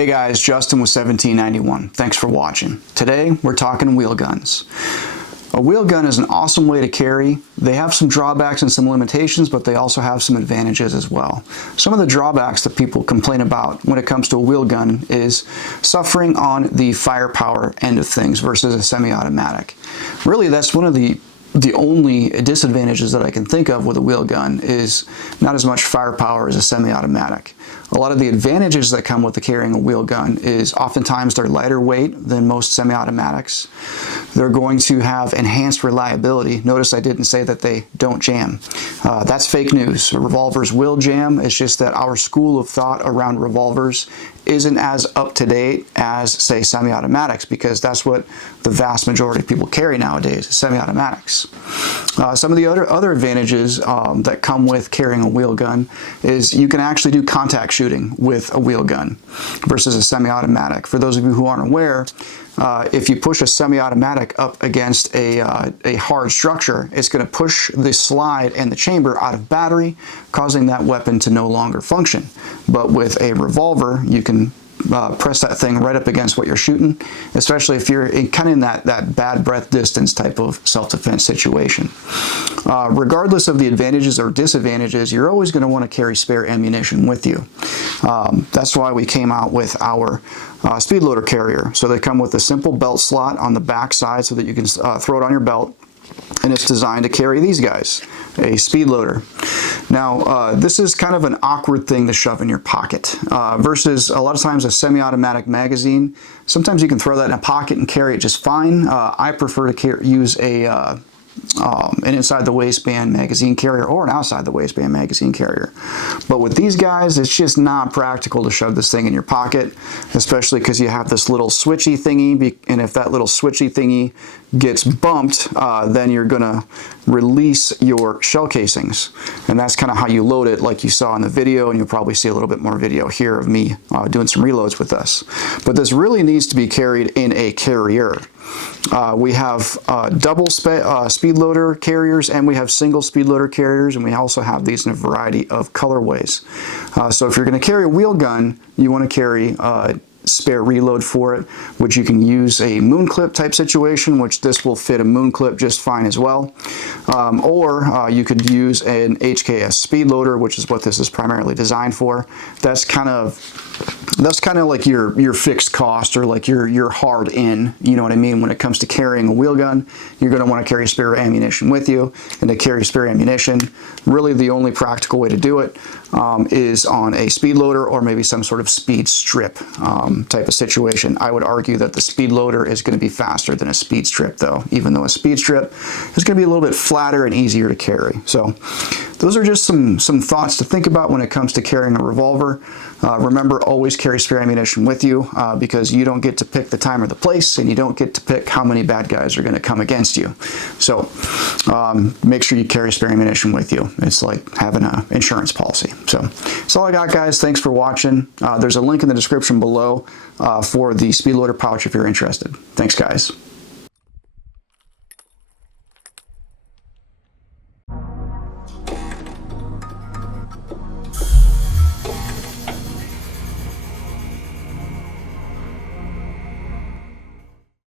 Hey guys, Justin with 1791. Thanks for watching. Today we're talking wheel guns. A wheel gun is an awesome way to carry. They have some drawbacks and some limitations, but they also have some advantages as well. Some of the drawbacks that people complain about when it comes to a wheel gun is suffering on the firepower end of things versus a semi-automatic. Really, that's one of the only disadvantages that I can think of with a wheel gun is not as much firepower as a semi-automatic. A lot of the advantages that come with carrying a wheel gun is oftentimes they're lighter weight than most semi-automatics. They're going to have enhanced reliability. Notice I didn't say that they don't jam. That's fake news. Revolvers will jam. It's just that our school of thought around revolvers isn't as up to date as, say, semi-automatics, because that's what the vast majority of people carry nowadays, semi-automatics. Some of the other advantages that come with carrying a wheel gun is you can actually do contact shooting with a wheel gun versus a semi-automatic. For those of you who aren't aware, if you push a semi-automatic up against a hard structure, it's going to push the slide and the chamber out of battery, causing that weapon to no longer function. But with a revolver, you can press that thing right up against what you're shooting, especially if you're kind of in that bad breath distance type of self-defense situation. Regardless of the advantages or disadvantages, you're always going to want to carry spare ammunition with you. That's why we came out with our speed loader carrier. So they come with a simple belt slot on the back side so that you can throw it on your belt, and it's designed to carry these guys, a speed loader. Now, this is kind of an awkward thing to shove in your pocket versus a lot of times a semi-automatic magazine. Sometimes you can throw that in a pocket and carry it just fine. I prefer to use an inside the waistband magazine carrier or an outside the waistband magazine carrier. But with these guys, it's just not practical to shove this thing in your pocket, especially because you have this little switchy thingy, and if that little switchy thingy gets bumped, then you're gonna release your shell casings, and that's kind of how you load it, like you saw in the video, and you'll probably see a little bit more video here of me doing some reloads with this. But this really needs to be carried in a carrier. We have double speed loader carriers, and we have single speed loader carriers, and we also have these in a variety of colorways. So if you're going to carry a wheel gun, you want to carry spare reload for it, which you can use a moon clip type situation, which this will fit a moon clip just fine as well. Or you could use an HKS speed loader, which is what this is primarily designed for. That's kind of like your fixed cost, or like your hard in, you know what I mean? When it comes to carrying a wheel gun, you're going to want to carry spare ammunition with you, and to carry spare ammunition, really the only practical way to do it is on a speed loader or maybe some sort of speed strip type of situation. I would argue that the speed loader is going to be faster than a speed strip, though, even though a speed strip is going to be a little bit flatter and easier to carry. So those are just some thoughts to think about when it comes to carrying a revolver. Remember, always carry spare ammunition with you because you don't get to pick the time or the place, and you don't get to pick how many bad guys are going to come against you. So make sure you carry spare ammunition with you. It's like having an insurance policy. So that's all I got, guys. Thanks for watching. There's a link in the description below for the speed loader pouch if you're interested. Thanks, guys.